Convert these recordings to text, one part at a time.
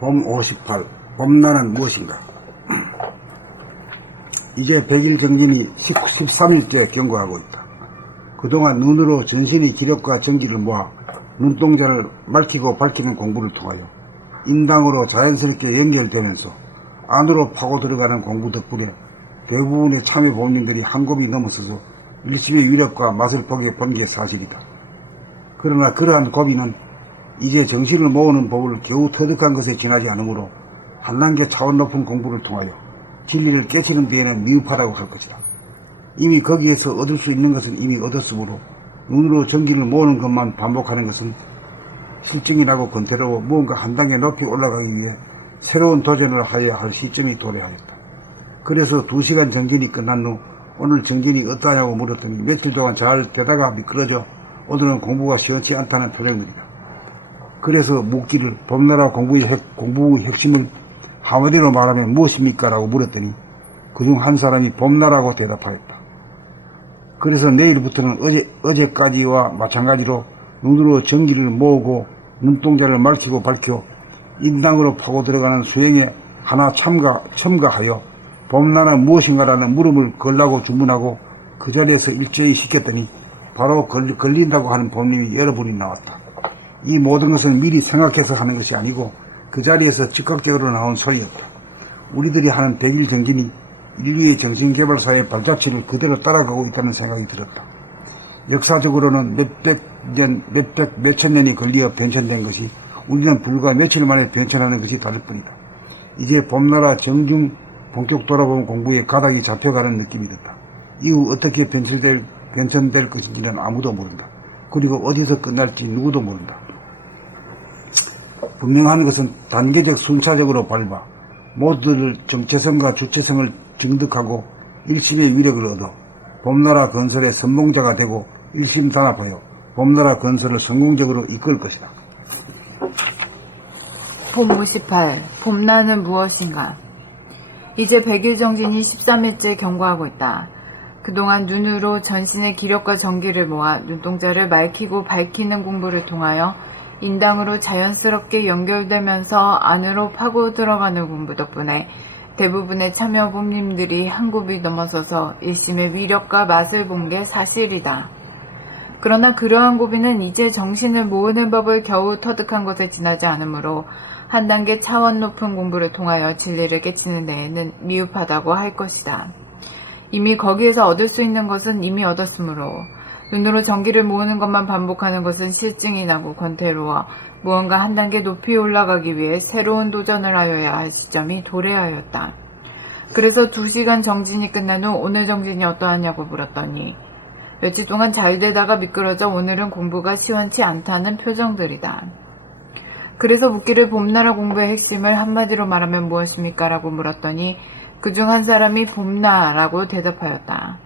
봄 58. 봄나는 무엇인가? 이제 100일 정진이 13일째 경과하고 있다. 그동안 눈으로 전신의 기력과 전기를 모아 눈동자를 맑히고 밝히는 공부를 통하여 인당으로 자연스럽게 연결되면서 안으로 파고 들어가는 공부 덕분에 대부분의 참여 법령들이 한 곱이 넘어서서 일심의 위력과 맛을 보게 본 게 사실이다. 그러나 그러한 고비는 이제 정신을 모으는 법을 겨우 터득한 것에 지나지 않으므로 한 단계 차원 높은 공부를 통하여 진리를 깨치는 데에는 미흡하다고 할 것이다. 이미 거기에서 얻을 수 있는 것은 이미 얻었으므로 눈으로 전기를 모으는 것만 반복하는 것은 실증이 나고 건태로워 무언가 한 단계 높이 올라가기 위해 새로운 도전을 하여야 할 시점이 도래하였다. 그래서 2시간 정진이 끝난 후 오늘 정진이 어떠하냐고 물었더니 며칠 동안 잘 되다가 미끄러져 오늘은 공부가 시원치 않다는 표정들이다. 그래서 묻기를 봄나라 공부의 핵심을 한마디로 말하면 무엇입니까? 라고 물었더니 그중 한 사람이 봄나라고 대답하였다. 그래서 내일부터는 어제까지와 마찬가지로 눈으로 전기를 모으고 눈동자를 맑히고 밝혀 인당으로 파고 들어가는 수행에 하나 첨가하여 봄나라 무엇인가라는 물음을 걸라고 주문하고 그 자리에서 일제히 시켰더니 바로 걸린다고 하는 법님이 여러 분이 나왔다. 이 모든 것은 미리 생각해서 하는 것이 아니고 그 자리에서 즉각적으로 나온 소리였다. 우리들이 하는 100일 정진이 인류의 정신개발사의 발자취를 그대로 따라가고 있다는 생각이 들었다. 역사적으로는 몇천 년이 걸려 변천된 것이 우리는 불과 며칠 만에 변천하는 것이 다를 뿐이다. 이제 봄나라 정중 본격 돌아보는 공부에 가닥이 잡혀가는 느낌이 든다. 이후 어떻게 변천될 것인지는 아무도 모른다. 그리고 어디서 끝날지 누구도 모른다. 분명한 것은 단계적 순차적으로 밟아 모두들 정체성과 주체성을 증득하고 일심의 위력을 얻어 봄나라 건설의 선봉자가 되고 일심단합하여 봄나라 건설을 성공적으로 이끌 것이다. 봄 58. 봄나는 무엇인가? 이제 100일 정진이 13일째 경과하고 있다. 그동안 눈으로 전신의 기력과 전기를 모아 눈동자를 맑히고 밝히는 공부를 통하여 인당으로 자연스럽게 연결되면서 안으로 파고 들어가는 공부 덕분에 대부분의 참여 법님들이 한 곱이 넘어서서 일심의 위력과 맛을 본 게 사실이다. 그러나 그러한 고비는 이제 정신을 모으는 법을 겨우 터득한 것에 지나지 않으므로 한 단계 차원 높은 공부를 통하여 진리를 깨치는 데에는 미흡하다고 할 것이다. 이미 거기에서 얻을 수 있는 것은 이미 얻었으므로 눈으로 전기를 모으는 것만 반복하는 것은 실증이 나고 권태로워 무언가 한 단계 높이 올라가기 위해 새로운 도전을 하여야 할 시점이 도래하였다. 그래서 2시간 정진이 끝난 후 오늘 정진이 어떠하냐고 물었더니 며칠 동안 잘 되다가 미끄러져 오늘은 공부가 시원치 않다는 표정들이다. 그래서 묻기를 봄나라 공부의 핵심을 한마디로 말하면 무엇입니까? 라고 물었더니 그중 한 사람이 봄나라고 대답하였다.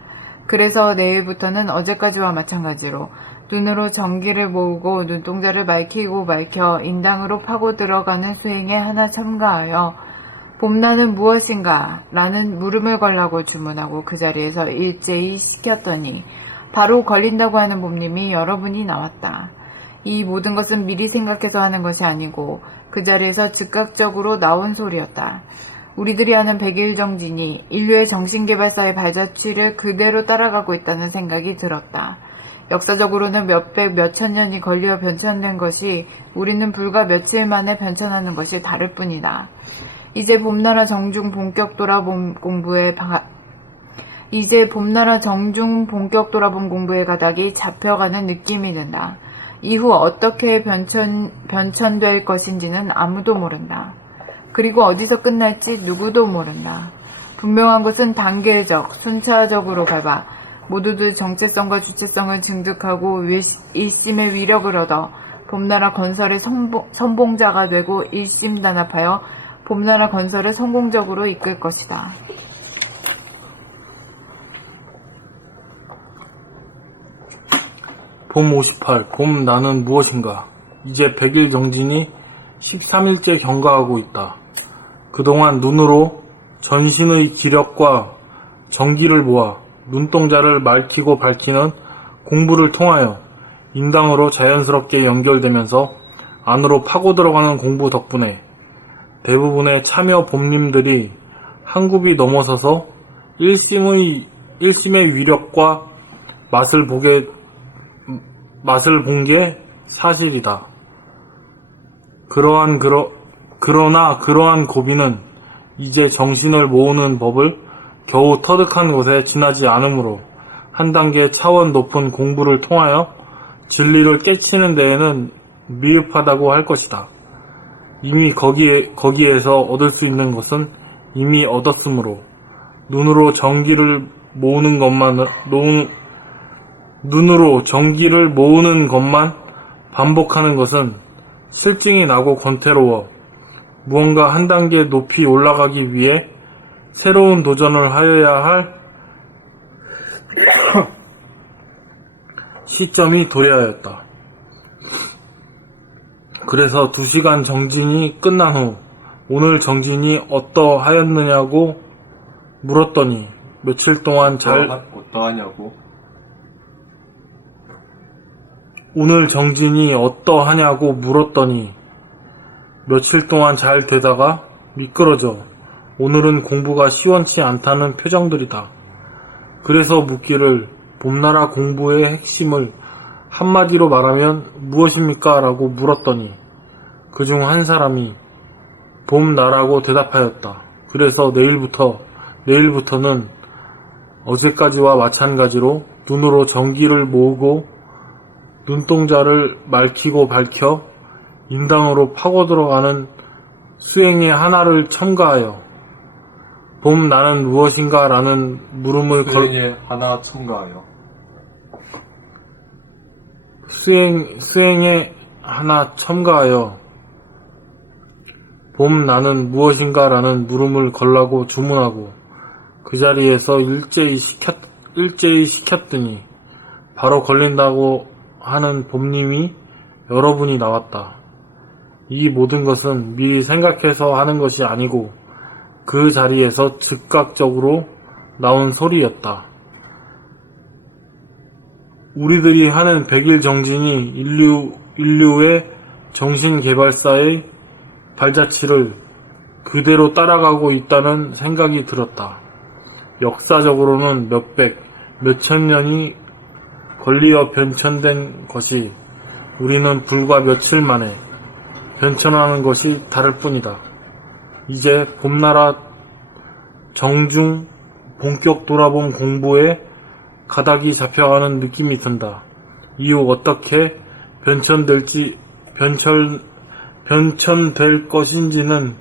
그래서 내일부터는 어제까지와 마찬가지로 눈으로 전기를 모으고 눈동자를 밝혀 인당으로 파고 들어가는 수행에 하나 첨가하여 봄나는 무엇인가? 라는 물음을 걸라고 주문하고 그 자리에서 일제히 시켰더니 바로 걸린다고 하는 법님이 여러분이 나왔다. 이 모든 것은 미리 생각해서 하는 것이 아니고 그 자리에서 즉각적으로 나온 소리였다. 우리들이 하는 100일 정진이 인류의 정신개발사의 발자취를 그대로 따라가고 있다는 생각이 들었다. 역사적으로는 몇백, 몇천 년이 걸려 변천된 것이 우리는 불과 며칠 만에 변천하는 것이 다를 뿐이다. 이제 봄나라 정중 본격 돌아본 공부의 가닥이 잡혀가는 느낌이 든다. 이후 어떻게 변천될 것인지는 아무도 모른다. 그리고 어디서 끝날지 누구도 모른다. 분명한 것은 단계적, 순차적으로 밟아 모두들 정체성과 주체성을 증득하고 일심의 위력을 얻어 봄나라 건설의 선봉자가 되고 일심단합하여 봄나라 건설을 성공적으로 이끌 것이다. 봄 58. 봄 나는 무엇인가? 이제 100일 정진이 13일째 경과하고 있다. 그동안 눈으로 전신의 기력과 전기를 모아 눈동자를 맑히고 밝히는 공부를 통하여 인당으로 자연스럽게 연결되면서 안으로 파고 들어가는 공부 덕분에 대부분의 참여 법님들이 한 굽이 넘어서서 일심의 위력과 맛을 본 게 사실이다. 그러나 그러한 고비는 이제 정신을 모으는 법을 겨우 터득한 것에 지나지 않으므로 한 단계 차원 높은 공부를 통하여 진리를 깨치는 데에는 미흡하다고 할 것이다. 이미 거기에서 얻을 수 있는 것은 이미 얻었으므로 눈으로 전기를 모으는 것만 반복하는 것은 실증이 나고 권태로워 무언가 한 단계 높이 올라가기 위해 새로운 도전을 하여야 할 시점이 도래하였다. 그래서 2시간 정진이 끝난 후 오늘 정진이 어떠하였느냐고 물었더니 며칠 동안 어떠하냐고? 오늘 정진이 어떠하냐고 물었더니 며칠 동안 잘 되다가 미끄러져 오늘은 공부가 시원치 않다는 표정들이다. 그래서 묻기를 봄나라 공부의 핵심을 한마디로 말하면 무엇입니까? 라고 물었더니 그중 한 사람이 봄나라고 대답하였다. 그래서 내일부터는 어제까지와 마찬가지로 눈으로 전기를 모으고 눈동자를 맑히고 밝혀 인당으로 파고 들어가는 수행의 하나를 첨가하여 봄 나는 무엇인가? 라는 물음을 수행에 하나 첨가하여 수행에 하나 첨가하여 봄 나는 무엇인가? 라는 물음을 걸라고 주문하고 그 자리에서 일제히 시켰더니 바로 걸린다고 하는 법님이 여러분이 나왔다. 이 모든 것은 미리 생각해서 하는 것이 아니고 그 자리에서 즉각적으로 나온 소리였다. 우리들이 하는 100일 정진이 인류의 정신개발사의 발자취를 그대로 따라가고 있다는 생각이 들었다. 역사적으로는 몇천 년이 걸리어 변천된 것이 우리는 불과 며칠 만에 변천하는 것이 다를 뿐이다. 이제 봄나라 정중 본격 돌아봄 공부에 가닥이 잡혀가는 느낌이 든다. 이후 어떻게 변천될 것인지는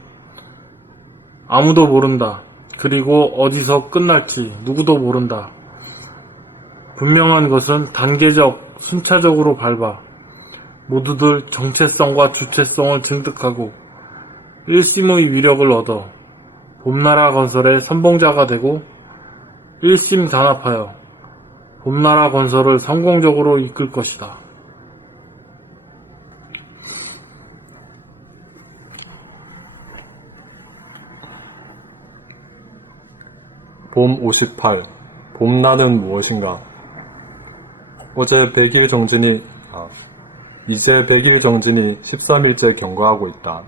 아무도 모른다. 그리고 어디서 끝날지 누구도 모른다. 분명한 것은 단계적, 순차적으로 밟아 모두들 정체성과 주체성을 증득하고 일심의 위력을 얻어 봄나라 건설의 선봉자가 되고 일심단합하여 봄나라 건설을 성공적으로 이끌 것이다. 봄 58. 봄나는 무엇인가? 이제 100일 정진이 13일째 경과하고 있다.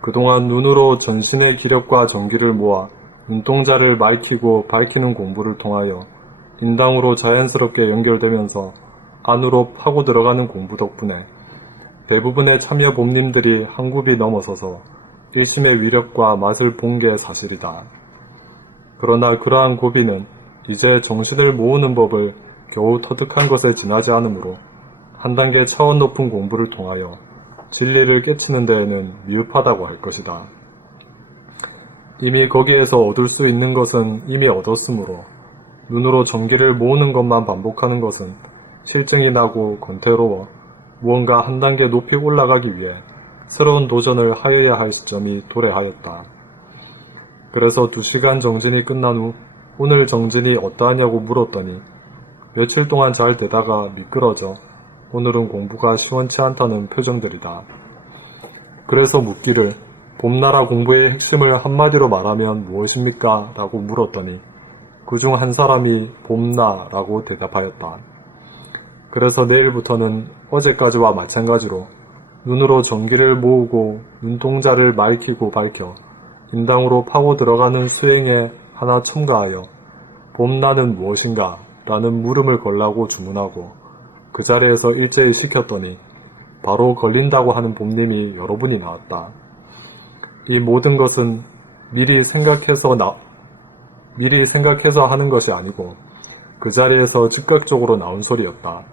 그동안 눈으로 전신의 기력과 전기를 모아 눈동자를 맑히고 밝히는 공부를 통하여 인당으로 자연스럽게 연결되면서 안으로 파고 들어가는 공부 덕분에 대부분의 참여 법님들이 한 굽이 넘어서서 일심의 위력과 맛을 본 게 사실이다. 그러나 그러한 고비는 이제 정신을 모으는 법을 겨우 터득한 것에 지나지 않으므로 한 단계 차원 높은 공부를 통하여 진리를 깨치는 데에는 미흡하다고 할 것이다. 이미 거기에서 얻을 수 있는 것은 이미 얻었으므로 눈으로 전기를 모으는 것만 반복하는 것은 실증이 나고 권태로워 무언가 한 단계 높이 올라가기 위해 새로운 도전을 하여야 할 시점이 도래하였다. 그래서 2시간 정진이 끝난 후 오늘 정진이 어떠하냐고 물었더니 며칠 동안 잘 되다가 미끄러져 오늘은 공부가 시원치 않다는 표정들이다. 그래서 묻기를 봄나라 공부의 핵심을 한마디로 말하면 무엇입니까? 라고 물었더니 그중 한 사람이 봄나라고 대답하였다. 그래서 내일부터는 어제까지와 마찬가지로 눈으로 전기를 모으고 눈동자를 맑히고 밝혀 인당으로 파고 들어가는 수행에 하나 첨가하여 봄나는 무엇인가? 라는 물음을 걸라고 주문하고 그 자리에서 일제히 시켰더니 바로 걸린다고 하는 봄님이 여러 분이 나왔다. 이 모든 것은 미리 생각해서 하는 것이 아니고 그 자리에서 즉각적으로 나온 소리였다.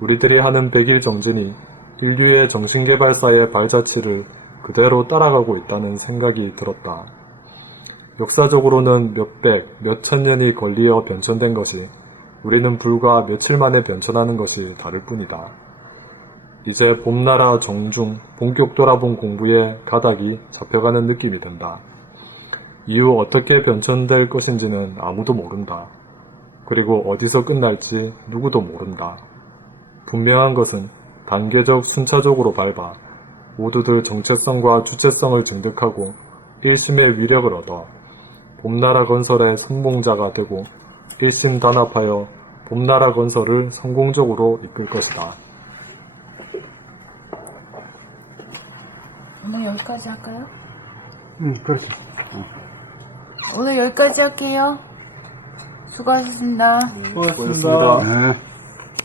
우리들이 하는 백일 정진이 인류의 정신개발사의 발자취를 그대로 따라가고 있다는 생각이 들었다. 역사적으로는 몇백, 몇천 년이 걸리어 변천된 것이 우리는 불과 며칠 만에 변천하는 것이 다를 뿐이다. 이제 봄나라 정중, 본격 돌아본 공부에 가닥이 잡혀가는 느낌이 든다. 이후 어떻게 변천될 것인지는 아무도 모른다. 그리고 어디서 끝날지 누구도 모른다. 분명한 것은 단계적 순차적으로 밟아 모두들 정체성과 주체성을 증득하고 일심의 위력을 얻어 봄나라 건설의 선봉자가 되고 일심단합하여 봄나라 건설을 성공적으로 이끌 것이다. 오늘 여기까지 할까요? 그렇지. 오늘 여기까지 할게요. 수고하셨습니다. 수고하셨습니다. 네.